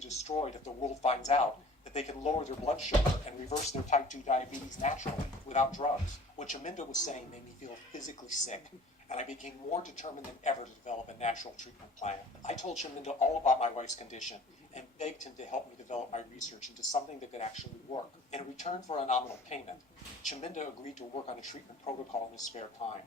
be destroyed if the world finds out that they can lower their blood sugar and reverse their type 2 diabetes naturally without drugs. What Chaminda was saying made me feel physically sick, and I became more determined than ever to develop a natural treatment plan. I told Chaminda all about my wife's condition and begged him to help me develop my research into something that could actually work. In return for a nominal payment, Chaminda agreed to work on a treatment protocol in his spare time.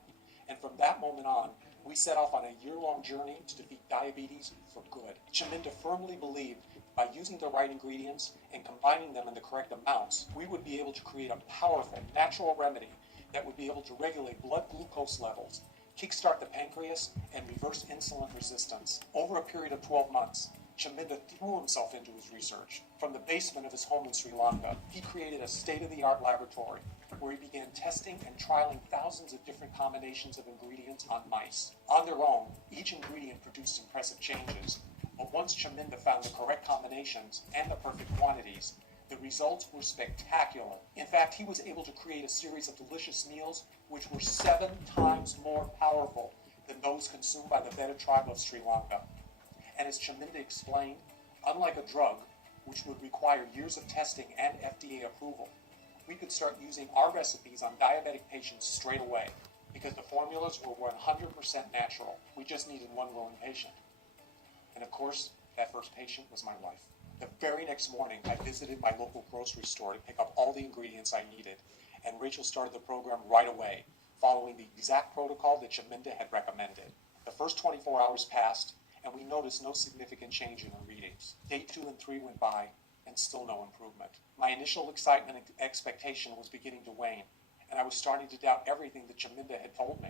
And from that moment on, we set off on a year-long journey to defeat diabetes for good. Chaminda firmly believed by using the right ingredients and combining them in the correct amounts, we would be able to create a powerful natural remedy that would be able to regulate blood glucose levels, kickstart the pancreas, and reverse insulin resistance. Over a period of 12 months, Chaminda threw himself into his research. From the basement of his home in Sri Lanka, he created a state-of-the-art laboratory where he began testing and trialing thousands of different combinations of ingredients on mice. On their own, each ingredient produced impressive changes, but once Chaminda found the correct combinations and the perfect quantities, the results were spectacular. In fact, he was able to create a series of delicious meals which were 7 times more powerful than those consumed by the Beta tribe of Sri Lanka. And as Chaminda explained, unlike a drug, which would require years of testing and FDA approval, we could start using our recipes on diabetic patients straight away because the formulas were 100% natural. We just needed one willing patient. And of course, that first patient was my wife. The very next morning, I visited my local grocery store to pick up all the ingredients I needed, and Rachel started the program right away, following the exact protocol that Chaminda had recommended. The first 24 hours passed, and we noticed no significant change in her readings. Day 2 and 3 went by, and still no improvement. My initial excitement and expectation was beginning to wane, and I was starting to doubt everything that Chaminda had told me.